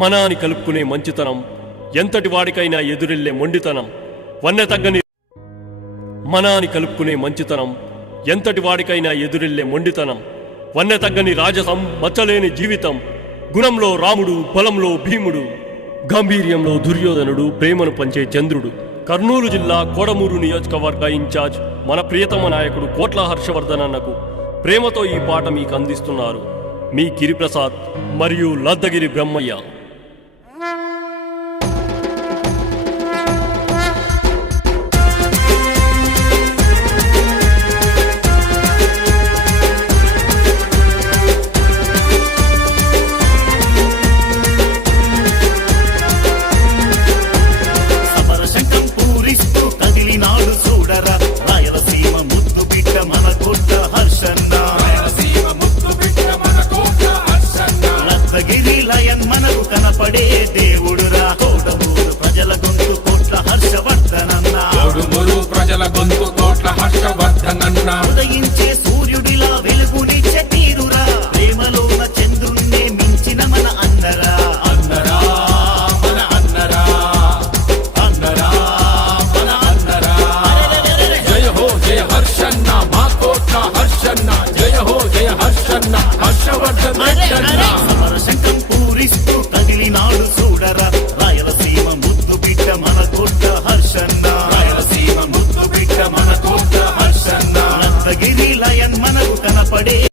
మనాని కలుపుకునే మంచితనం, ఎంతటి వాడికైనా ఎదురెళ్లే మొండితనం, వన్నె తగ్గని మనాని కలుపుకునే మంచితనం, ఎంతటి వాడికైనా ఎదురెళ్లే మొండితనం, వన్నె తగ్గని రాజసం, మచ్చలేని జీవితం, గుణంలో రాముడు, బలంలో భీముడు, గాంభీర్యంలో దుర్యోధనుడు, ప్రేమను పంచే చంద్రుడు. కర్నూలు జిల్లా కోడమూరు నియోజకవర్గ ఇన్ఛార్జ్ మన ప్రియతమ నాయకుడు కోట్ల హర్షవర్ధన్ అన్నకు ప్రేమతో ఈ పాట మీకు అందిస్తున్నారు మీ గిరిప్రసాద్ మరియు లద్దగిరి బ్రహ్మయ్య. మనకు కనపడే దేవుడురా కోడమూరు ప్రజల గొంతు కోట్ల హర్షవర్ధనన్న, కోడమూరు ప్రజల గొంతు కోట్ల హర్షవర్ధనన్న, ఉదయించే